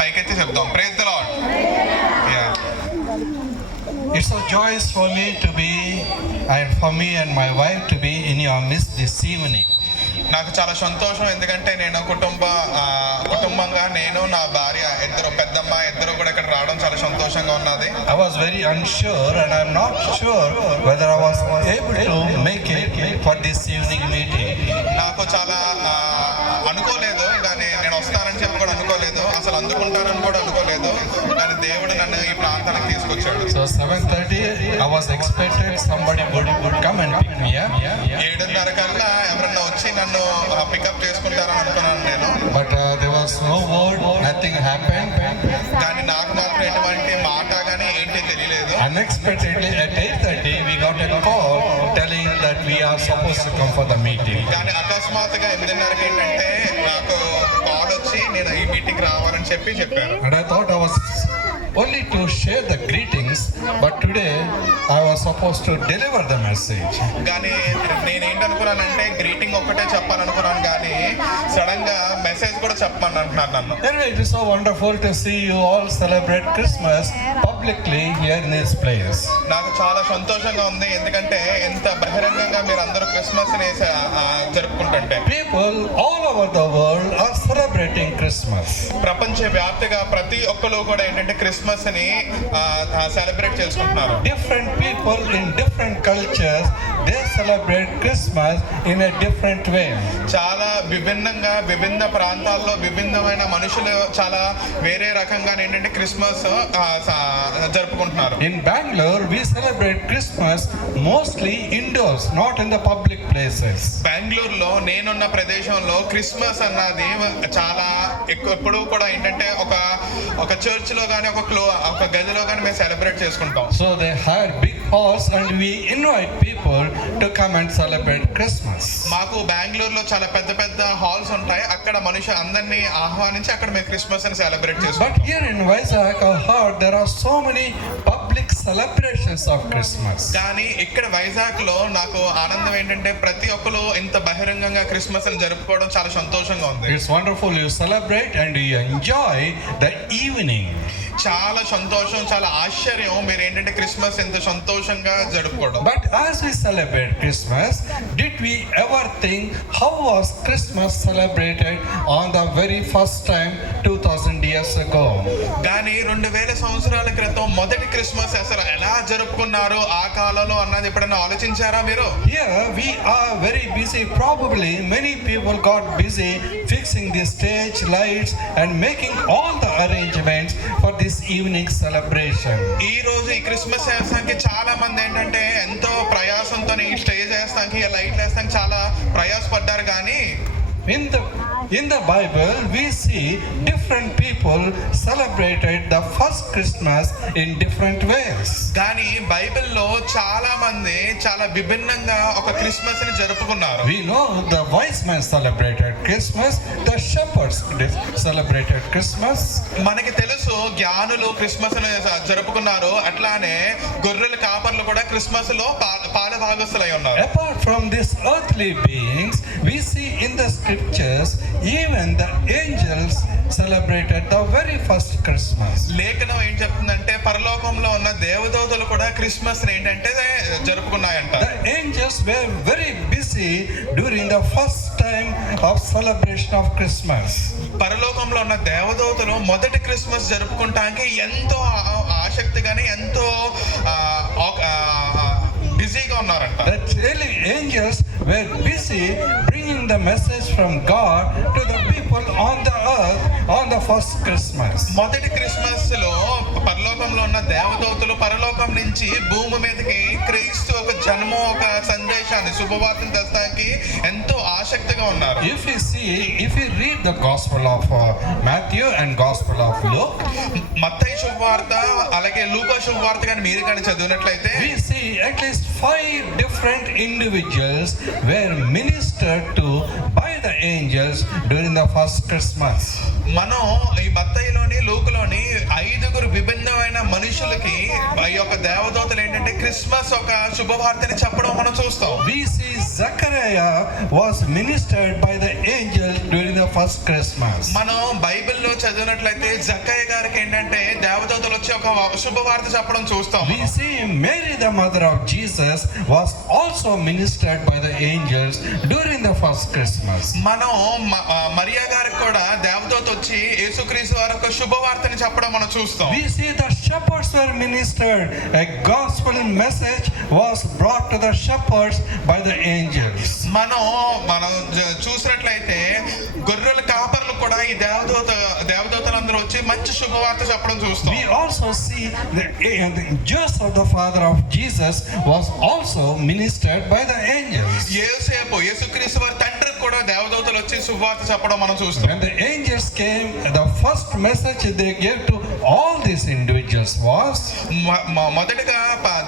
పైకెత్తి చెప్దాం. Praise the Lord. It's so joyous for me to be, and for me and my wife to be in your midst this evening. నాకు చాలా సంతోషం, ఎందుకంటే నేను కుటుంబంగా నేను నా భార్య ఇద్దరు పెద్దమ్మ ఇద్దరు కూడా ఇక్కడ రావడం చాలా సంతోషంగా ఉన్నది. I was very unsure and I'm not sure whether I was able to make it for this evening meeting. నాకు చాలా అనుకోలేదు, కానీ నేను వస్తానని చెప్పి కూడా అనుకోలేదు, అసలు అందుకుంటానని కూడా అనుకోలేదు, కానీ దేవుడు నన్ను ఈ ప్రాంతానికి తీసుకొచ్చాడు. So 7:30 I was expected somebody would come and pick me up. 7:30 కల్లా ఎవరన్నా వచ్చి నన్ను పికప్ చేసుకుంటారని అనుకున్నాను నేను. But there was no word, nothing happened. కానీ నాకు మాత్రం ఎటువంటి మాట కానీ ఏంటి తెలియలేదు. Unexpectedly at 8:30 we got a call telling that we are supposed to come for the meeting. కానీ అకస్మాత్తుగా 8:30కి ఏంటంటే నాకు కాల్ వచ్చి నేను ఈ మీటింగ్ రావాలని చెప్పారు. And I thought I was only to share the greetings, but today I was supposed to deliver the message. కానీ నేనేంటనుకున్నానంటే గ్రీటింగ్ ఒక్కటే చెప్పాలనుకున్నాను, కానీ సడన్ గా మెసేజ్ కూడా చెప్పమని అంటున్నారు నన్ను. Anyway, it is so wonderful to see you all celebrate Christmas publicly here in this place. నాకు చాలా సంతోషంగా ఉంది, ఎందుకంటే ఎంత బహిరంగంగా మీరు అందరూ క్రిస్మస్ ని జరుపుకుంటుంటే. People all over the world are celebrating Christmas. ప్రపంచ వ్యాప్తంగా ప్రతి ఒక్కరు కూడా ఏంటంటే క్రిస్మస్ ని సెలబ్రేట్ చేసుకుంటున్నారు. Different people in different cultures, they celebrate Christmas in a different way. చాలా విభిన్న ప్రాంతాల్లో విభిన్నమైన మనుషులు చాలా వేరే రకంగా ఏంటంటే క్రిస్మస్ జరుపుకుంటున్నారు. In Bangalore we celebrate Christmas mostly indoors, not in the public places. బెంగళూరులో నేనున్న ప్రదేశంలో క్రిస్మస్ అన్నది చాలా ఎప్పుడు కూడా ఏంటంటే ఒక చర్చ్ లో గానీ ఒక గదిలో గానీ మేము సెలబ్రేట్ చేసుకుంటాం. So they hire big halls and we invite people to come and celebrate Christmas. మాకు బెంగళూరులో చాలా పెద్ద హాల్స్ ఉంటాయి, అక్కడ మనుషులు అందరినీ ఆహ్వానించి అక్కడ మేము క్రిస్మస్ అని సెలబ్రేట్ చేసుకుంటాం. But here in Vizag I heard there are so many public celebrations of Christmas. కానీ ఇక్కడ వైజాగ్ లో నాకు ఆనందం ఏంటంటే ప్రతి ఒక్కరు ఇంత బహిరంగంగా క్రిస్మస్ అని జరుపుకోవడం చాలా సంతోషంగా ఉంది. It's wonderful, you celebrate and you enjoy the evening. చాలా సంతోషం, చాలా ఆశ్చర్యం మీరు ఏంటంటే క్రిస్మస్ ఎంత సంతోషంగా జరుపుకోవడం. But as we celebrate Christmas, did we ever think how was Christmas celebrated on the very first time 2000 years ago? కానీ 2000 సంవత్సరాల క్రితం మొదటి క్రిస్మస్ అసలు ఎలా జరుపుకున్నారు ఆ కాలంలో అన్నది ఎప్పుడైనా ఆలోచించారా మీరు? Here we are very busy, probably many people got busy fixing the stage lights and making all the arrangements for this evening celebration. ఈ రోజు ఈ క్రిస్మస్ వేస్తానికి చాలా మంది ఏంటంటే ఎంతో ప్రయాసంతో ఈ స్టేజ్ వేస్తానికి లైట్లు వేస్తానికి చాలా ప్రయాసపడ్డారు. కానీ In the Bible we see different people celebrated the first Christmas in different ways. కానీ బైబిల్లో చాలా మంది చాలా విభిన్నంగా ఒక క్రిస్మస్ ని జరుపుకున్నారు. We know the wise men celebrated Christmas, the shepherds celebrated Christmas. మనకి తెలుసు జ్ఞానులు క్రిస్మస్ ని జరుపుకున్నారు, అట్లానే గొర్రెల కాపర్లు కూడా క్రిస్మస్ లో పాల భాగస్తులై ఉన్నారు. Apart from these earthly beings, we see in the scriptures even the angels celebrated the very first Christmas. లేఖనం ఏం చెప్తుందంటే పరలోకంలో ఉన్న దేవదూతలు కూడా క్రిస్మస్ ని ఏంటంటే జరుపుకున్నాయంట. The angels were very busy during the first time of celebration of Christmas. పరలోకంలో ఉన్న దేవదూతలు మొదటి క్రిస్మస్ జరుపుకుంటానికి ఎంతో ఆసక్తిగానే ఎంతో బిజీగా ఉన్నారంట. The angels were busy bringing the message from God to the people on the earth on the first Christmas. మొదటి Christmas లో పరలోకంలో ఉన్న దేవదూతలు పరలోకం నుంచి భూమి మీదకి క్రీస్తు ఒక జన్మ ఒక సందేశాన్ని శుభవార్తను తెస్తానికి ఎంతో ఆసక్తిగా ఉన్నారు. If you read the Gospel of Matthew and Gospel of Luke, మత్తయి శుభవార్త అలాగే లూకా శుభవార్త కానీ మీరు కానీ చదివినట్లయితే we see at least 5 different individuals were ministered to by the angels during the first Christmas. మనం ఈ మత్తయిలోని లూకులోని 5 విభిన్నమైన మనుషులకి ఈ యొక్క దేవదూతలు ఏంటంటే క్రిస్మస్ ఒక శుభవార్తని చెప్పడం మనం చూస్తాం. We see Zechariah was ministered by the angel during the first Christmas. మనం బైబిల్లో చదివినట్లయితే జక్కయ్య గారికి ఏంటంటే దేవదూతలు వచ్చి ఒక శుభవార్త చెప్పడం చూస్తాం. We see Mary, the mother of Jesus, was also ministered by the angels during the first Christmas. మనం మరియా గారికి కూడా దేవదూత వచ్చి యేసుక్రీస్తు వారి యొక్క శుభవార్తని చెప్పడం మనం చూస్తాం. We see the shepherds were ministered. A gospel message was brought to the shepherds by the angels. మనం చూసినట్లయితే గొర్రెల కాపర్లు కూడా ఈ దేవదూతలందరూ వచ్చి మంచి శుభవార్త చెప్పడం చూస్తాం. We also see Joseph, the father of Jesus, was also ministered by the angels. యేసుక్రీస్తు వారి తండ్రికి కూడా దేవదూతలు వచ్చి శుభవార్త చెప్పడం మనం చూస్తాం. When the angels came, the first message they gave to all these individuals was, మొదటగా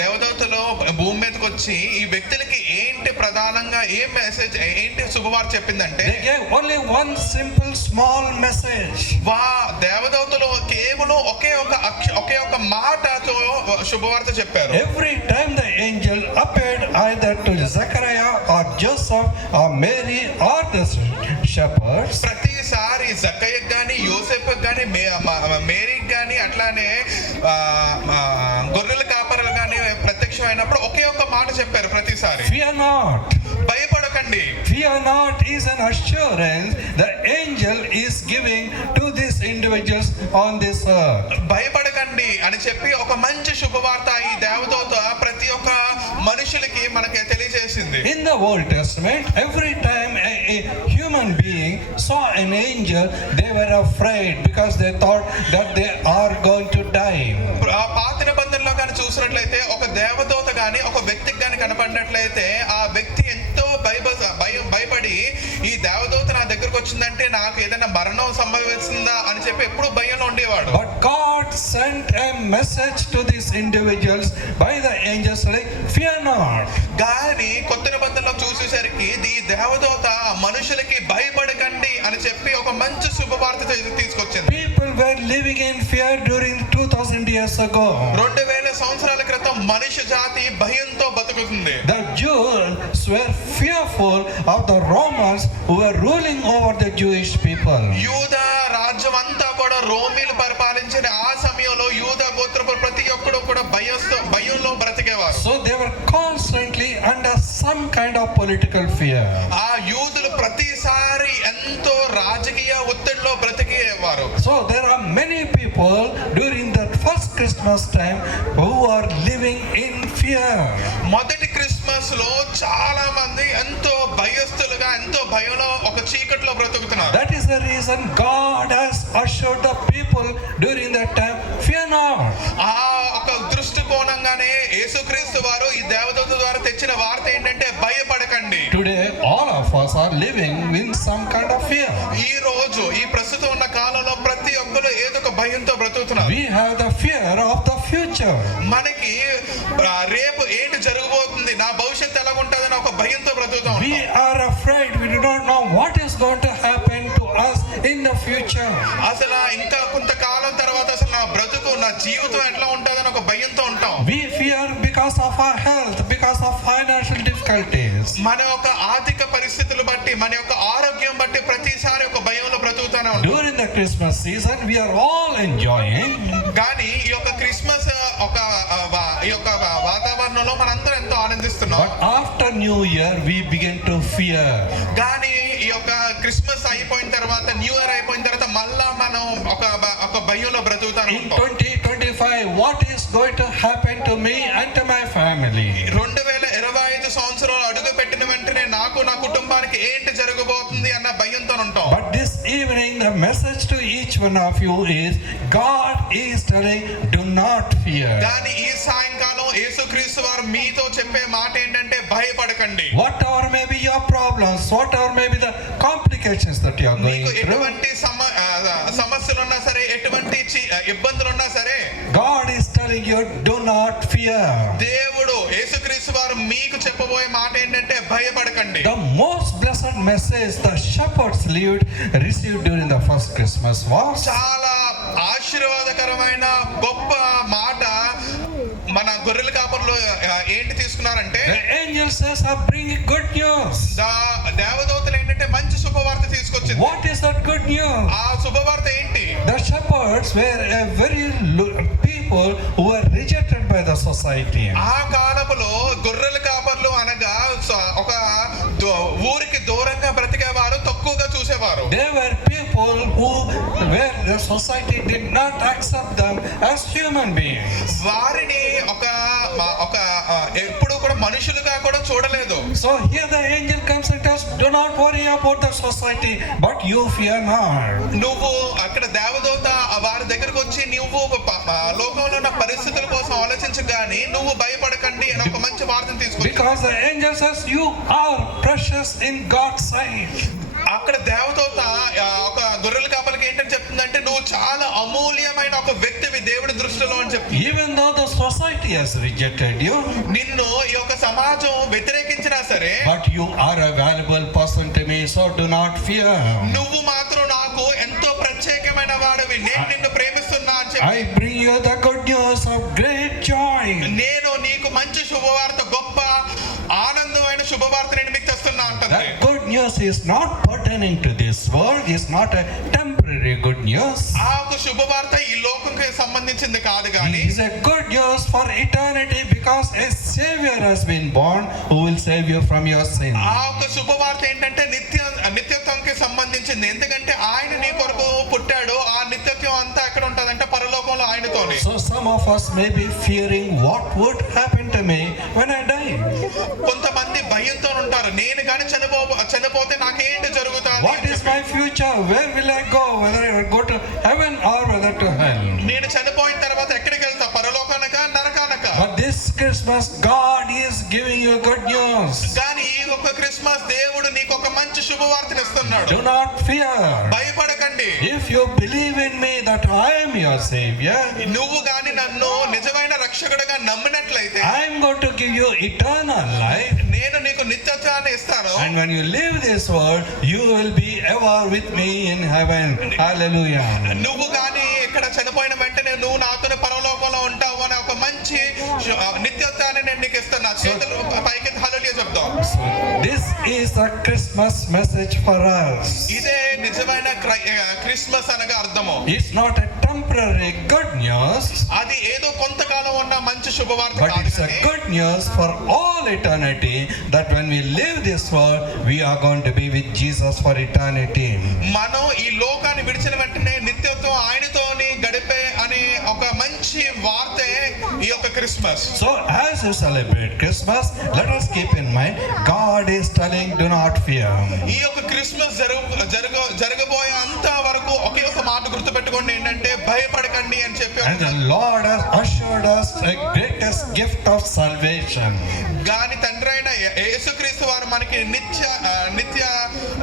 దేవదూతలు భూమి మీదకి వచ్చి ఈ వ్యక్తులకి ఏంటి ప్రధానంగా ఏ మెసేజ్ ఏంటి శుభవార్త చెప్పిందంటే they gave only one simple small message. దేవదూతలు కేవలం ఒకే ఒక మాటతో శుభవార్త చెప్పారు. Every time the angel appeared either to Zechariah or Joseph or Mary or the shepherds, ప్రతిసారి జక్కయ్యకి గాని యోసేపుకి గాని మేరీకి గాని అట్లానే గొర్రెల కాపరులు గాని ప్రత్యక్షమైనప్పుడు ఒకే ఒక మాట చెప్పారు ప్రతిసారి. fear not. భయపడకండి. Fear not is an assurance the angel is giving to these individuals on this earth. భయపడకండి అని చెప్పి ఒక మంచి శుభవార్త ఈ దేవదూత ప్రతి ఒక్క మనుషులకి మనకి తెలియజేసింది. In the Old Testament, every time a human being saw an angel, they were afraid because they thought that they are going to die. పాత నిబంధనలో కానీ చూసినట్లయితే ఒక దేవదూత గాని ఒక వ్యక్తికి గాని కనపడినట్లయితే ఆ వ్యక్తి ఎంతో భయపడి ఈ దేవదూత నా దగ్గరకు వచ్చిందంటే నాకు ఏదైనా మరణం సంభవిస్తుందా అని చెప్పి ఎప్పుడు భయంలో ఉండేవాడు. But God sent a message to these individuals by the angels like, fear not. కానీ కొత్త నిబంధనలో చూసేసరికి ఈ దేవదూత మనుషులకి భయపడకండి అని చెప్పి ఒక మంచి శుభవార్త తీసుకొచ్చింది. People were living in fear during 2000 years ago. 2000 సంవత్సరాల క్రితం మనిషి జాతి భయంతో బతుకుతుంది. The Jews were fearful of the Romans who were ruling over the Jewish people. యూదా రాజ్యం అంతా కూడా రోమీలు పరిపాలించిన ఆ సమయంలో యూదా గోత్రపు ప్రతి ఒక్కడు కూడా భయంలో బ్రతికేవారు. So they were constantly under some kind of political fear. ఆ యూదులు ప్రతిసారి ఎంతో రాజకీయ ఒత్తిడిలో బ్రతికేవారు. So there are many people during that first Christmas time who are living in fear. మొదటి క్రిస్మస్ లో చాలా మంది ఎంతో భయస్తులుగా ఎంతో భయంలో ఒక చీకట్లో బ్రతుకుతున్నారు. That is the reason God has assured the people during that time, fear not. ఆ ఒక దృష్టికోణంగానే యేసుక్రీస్తు వారు ఈ దేవదూత ద్వారా తెచ్చిన వార్త ఏంటంటే భయపడకండి. Today all of us are living in some kind of fear. ఈ రోజు ఈ ప్రస్తుతం ఉన్న కాలంలో ప్రతి ఒక్కరు ఏదో ఒక భయంతో బ్రతుకుతున్నారు. We have the fear of the future. మనకి రేపు ఏంటి జరగబోతుంది, నా భవిష్యత్తు ఎలా ఉంటుందని ఒక భయంతో బ్రతుకుతాం. We are afraid. We do not know what is going to happen to us in the future. అసలు ఇంకా కొంతకాలం తర్వాత అసలు నా బ్రతుకు నా జీవితం ఎట్లా ఉంటుందని ఒక భయంతో ఉంటాం. We fear because of our health, because of financial difficulties. మన యొక్క ఆర్థిక పరిస్థితులు బట్టి మన యొక్క ఆరోగ్యం బట్టి ప్రతిసారి ఒక భయంలో బ్రతుకుతానే ఉంటాం. During the Christmas season we are all enjoying. కానీ ఈ యొక్క క్రిస్మస్ ఈ యొక్క వాతావరణంలో మనందరం ఎంతో ఆనందిస్తున్నాం. But after New Year we begin to fear. కానీ ఈ యొక్క క్రిస్మస్ అయిపోయిన తర్వాత న్యూ ఇయర్ అయిపోయిన తర్వాత మళ్ళా మనం ఒక భయంలో బ్రతుకుతాం. In 2025 what is going to happen to me and to my family? 2025 సంవత్సరాలు అడుగు పెట్టిన వెంటనే నాకు నా కుటుంబానికి ఏంటి జరగబోతుంది అన్న భయంతో ఉంటాం. But this evening the message to each one of you is God is telling, do not fear. కానీ ఈ సాయంకాలం యేసుక్రీస్తు వారు మీతో చెప్పే మాట ఏంటంటే భయపడకండి. Whatever may be your problems, whatever may be the complications that you are going మీకు through, ఎటువంటి సమస్యలు ఉన్నా సరే ఎటువంటి ఇబ్బందులు ఉన్నా సరే God is telling you, do not fear. దేవుడు యేసుక్రీస్తు వారు మీకు చెప్పబోయే మాట ఏంటంటే భయపడకండి. The most blessed message the shepherds received during the first Christmas was, చాలా ఆశీర్వాదకరమైన గొప్ప మాట మన గొర్రెల కాపర్లు ఏంటి తీసుకున్నారంటే, The angels are bringing good news. దేవదూతలు ఏంటంటే మంచి శుభవార్త తీసుకొచ్చింది. What is that good news? ఆ శుభవార్త ఏంటి? The shepherds were a very people who were rejected by the society. ఆ కాలపులో గొర్రెల కాపర్లు అనగా ఒక ఊరికి దూరంగా బ్రతికేవారు, తక్కువగా చూసేవారు. They were people who where the society did not accept them as human beings. వారిని ఒక ఎప్పుడు కూడా మనుషులుగా కూడా చూడలేదు. So here the angel comes and tells, do not worry about the society, but you fear not. నువ్వు అక్కడ దేవదూత వారి దగ్గరకు వచ్చి నువ్వు లోకంలో ఉన్న పరిస్థితుల కోసం ఆలోచించు గాని నువ్వు భయపడకండి అని ఒక మంచి వార్తను తీసుకొచ్చాడు. Because the angel says you are precious in God's sight. అక్కడ దేవదూత ఒక గొర్రెల కాపరికి ఏంటని చెప్తుందంటే, నువ్వు చాలా అమూల్యమైన ఒక వ్యక్తివి దేవుడి దృష్టిలో అని చెప్తుంది. Even though the society has rejected you, నిన్ను ఈ యొక్క సమాజం వ్యతిరేకించినా సరే, but you are a valuable person to me, so do not fear. నువ్వు మాత్రం నాకు ఎంతో ప్రత్యేకమైన వాడివి, నేను నిన్ను ప్రేమిస్తున్నా అని చెప్పి, I bring you the good news of great joy. నేను నీకు మంచి శుభవార్త, గొప్ప ఆనందమైన శుభవార్త నేను మీకు తెస్తున్నా అంటుంది. That good news is not pertaining to this world, is not a temporary good news. ఆ ఒక శుభవార్త ఈ లోకంకి సంబంధించింది కాదు కానీ It is a good news for eternity, because a savior has been born who will save you from your sin. ఆ ఒక శుభవార్త ఏంటంటే నిత్యత్వంకి సంబంధించింది. ఎందుకంటే ఆయన నీ కొరకు పుట్టాడు. ఆ నిత్యత్వం అంతా ఎక్కడ ఉంటదంటే పరలోకంలో ఆయనతోనే. So some of us may be fearing what would happen to me when I die. కొంతమంది భయంతో ఉంటారు, నేను కానీ చనిపోతే నాకేంటి జరుగుతుంది, What is my future? Where will I go? Whether I will go to heaven or whether to hell? నేను చనిపోయిన తర్వాత ఎక్కడికి వెళ్తా, పరలోకానక నరకానక? But this Christmas God is giving you good news. కానీ ఈ ఒక క్రిస్మస్ దేవుడు నీకు ఒక మంచి శుభవార్తను ఇస్తున్నాడు. Do not fear. భయపడకండి. If you believe in me that I am your savior, నువ్వు గాని నన్ను నిజమైన రక్షకుడిగా నమ్మినట్లయితే I am going to give you eternal life. నేను నీకు నిత్యత్వాన్ని ఇస్తాను. And when you leave this world, you will be ever with me in heaven. Hallelujah. నువ్వు గాని ఇక్కడ చనిపోయిన వెంటనే నువ్వు నాతోనే పరలోకంలో ఉంటావు అనే ఒక మంచి నిత్యత్వాన్ని నేను నీకు ఇస్తాను. చేతులు పైకి హల్లెలూయా చెప్తాం. So this is the Christmas message for us. ఇదే నిజమైన క్రిస్మస్ అనగా అర్థము. It's not a temporary good news, అది ఏదో కొంతకాలం ఉన్న మంచి శుభవార్త but కాదు it's a కానీ good news for all eternity, that when we leave this world, we are going to be with Jesus for eternity. మనం ఈ లోకాన్ని విడిచిన వెంటనే నిత్యత్వం ఆయనతోని గడిపే అని ఒక మంచి వార్తే ఈ యొక్క Christmas. So as you celebrate Christmas, let us keep in mind, God is telling, do not fear. ఈ యొక్క క్రిస్మస్ జరగబోయే అంత వరకు ఒకే ఒక మాట గుర్తుపెట్టుకోండి, ఏంటంటే భయపడకండి అని చెప్పి. And the Lord has assured us a greatest gift of salvation. గాని తండ్రి అయిన యేసుక్రీస్తు వారు మనకి నిత్య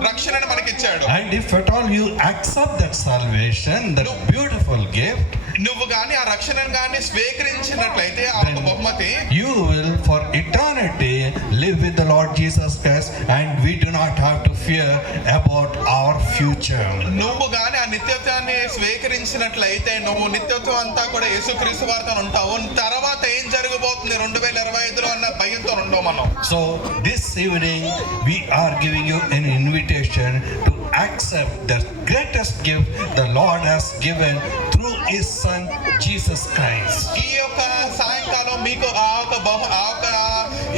రక్షణను మనకి ఇచ్చాడు. And if at all you accept that salvation, that beautiful gift, నువ్వు గాని ఆ రక్షణను గాని స్వీకరించినట్లయితే ఆ ఒక బహుమతి, you will for eternity live with the Lord Jesus Christ, and we do not have to fear about our future. నువ్వు గాని ఆ నిత్యత్వాన్ని స్వీకరించినట్లయితే నువ్వు నిత్యత్వం అంతా కూడా యేసుక్రీస్తు వారితో ఉంటావు. తర్వాత ఏం జరగబోతుంది 2025లో అన్న భయంతో ఉండవు మనం. So this evening we are giving you an invitation to accept the greatest gift the Lord has given through His Son Jesus Christ. ఈ యొక్క సాయంకాలం మీకు ఆ ఒక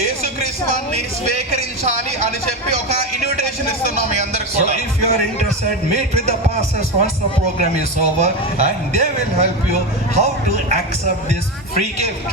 యేసుక్రీస్తుని స్వీకరించాలి అని చెప్పి ఒక ఇన్విటేషన్ ఇస్తున్నాం మీ అందరికి So కూడా. if you are interested, meet with the pastors once the program is over, and they will help you how to accept this free gift.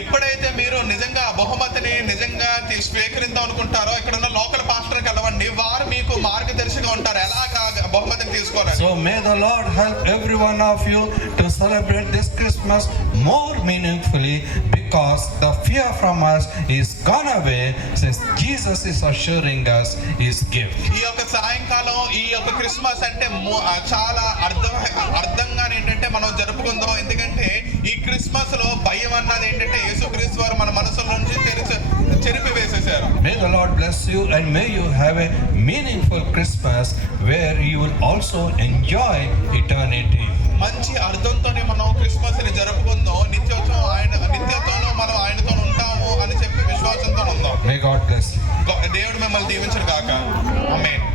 ఎప్పుడైతే మీరు నిజంగా బహుమతిని నిజంగా స్వీకరిద్దాం అనుకుంటారో ఇక్కడ ఉన్న లోకల్ పాస్టర్ కలవండి, వారు మీకు మార్గదర్శిగా ఉంటారు ఎలాగా బహుమతిని తీసుకోవాలి. So may the Lord help every one of you to celebrate this Christmas more meaningfully, because the fear from us is gone away since Jesus is assuring us His gift. ఈ యొక్క సాయంకాలం ఈ యొక్క క్రిస్మస్ అంటే చాలా అర్థంగా ఏంటంటే మనం జరుపుకుందాం. ఎందుకంటే ఈ క్రిస్మస్ లో భయం అన్నది ఏంటంటే యేసుక్రీస్తు వారు మన మనసుల నుంచి చెరిపి వేసేసారు. May the Lord bless you, and may you have a meaningful Christmas where you will also enjoy eternity. మంచి అర్థంతోనే మనం క్రిస్మస్ ని జరుపుకుందాం. నిత్యత్వంలో మనం ఆయనతో ఉంటాము అని చెప్పి విశ్వాసంతో ఉందాం. May God bless you. దేవుడు మిమ్మల్ని దీవించును గాక. ఆమేన్.